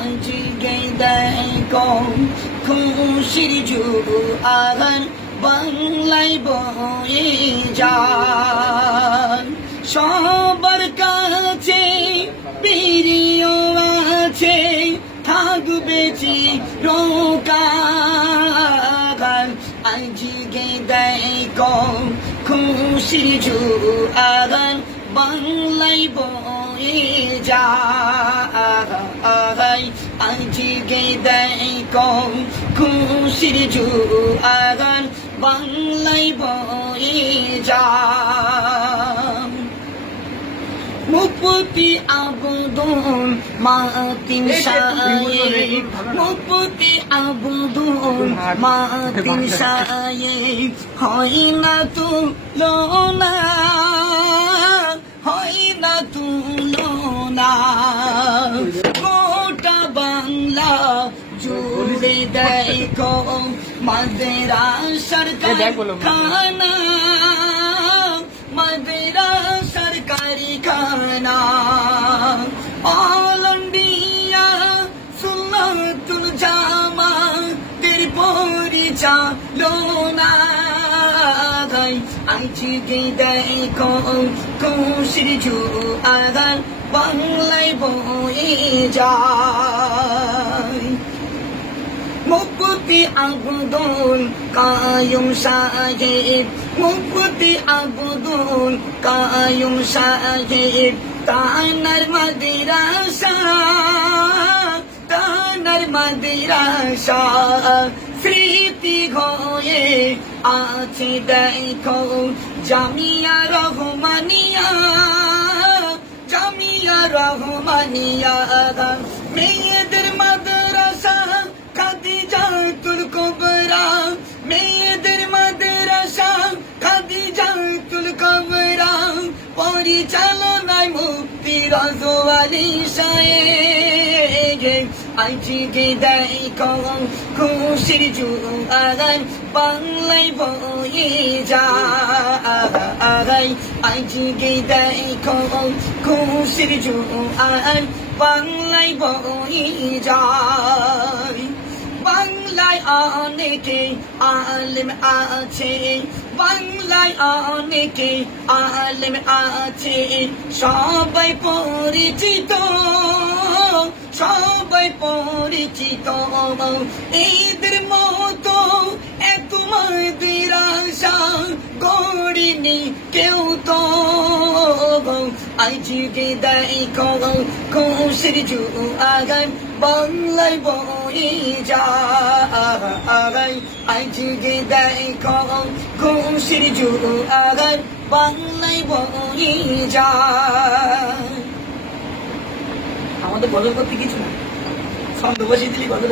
আজকে দেখো খুশির জোয়ার বাংলায় বয়ে যায়। সবার কাছে প্রিয় আছে, থাকবে চিরকাল। আজকে দেখো খুশির জোয়ার বাংলায় বয়ে যায়। আজকে দেখো খুশির জোয়ার বাংলায় বয়ে যায়। মুফতি আবুদুল মাতিন সাহেব, মুফতি আবুদুল মাতিন সাহেব, হয় না তুলনা, হয় না তুলনা। গোটা বাংলা জুড়ে দেখো মাদ্রাসার কারখানা, মাদ্রাসার কারখানা। অল ইন্ডিয়া সুন্নাতুল জামাতের পরিচালনা। আজকে দেখো খুশির জোয়ার বাংলায় বয়ে যায়। মুফতি আবুদুল কায়ুম সাহেব, মুফতি আবুদুল কায়ুম সাহেব, তানার মাদ্রাসা, তানার মাদ্রাসা স্মৃতি হয়ে আছে দেখো জামিয়া রহমানিয়া, জামিয়া রহমানিয়া। মেয়েদের মাদ্রাসা খাদিজাতুল কুবরা, মেয়েদের মাদ্রাসা খাদিজাতুল কুবরা, পরিচালনায় মুফতি রাজওয়ালি সাহেব। আজকে দেখো খুশির জোয়ার বাংলায় বয়ে যায়। আজকে দেখো খুশির জোয়ার বাংলায় বয়ে যায়। বাংলায় অনেকে আলেম আছে, বাংলায় অনেকে আলেম আছে, সবাই পরিচিত, সবাই পরিচিত। এদের মতো এত মাদ্রাসা গড়িনি কেউ তো। আজকে দেখো খুশির জোয়ার বাংলায় বয়ে যায়। আজকে দেখো খুশির জোয়ার বাংলায় বয়ে যায়। আমাদের গজল করতে কিছু না, ছন্দ বসিয়ে দিলি গজল।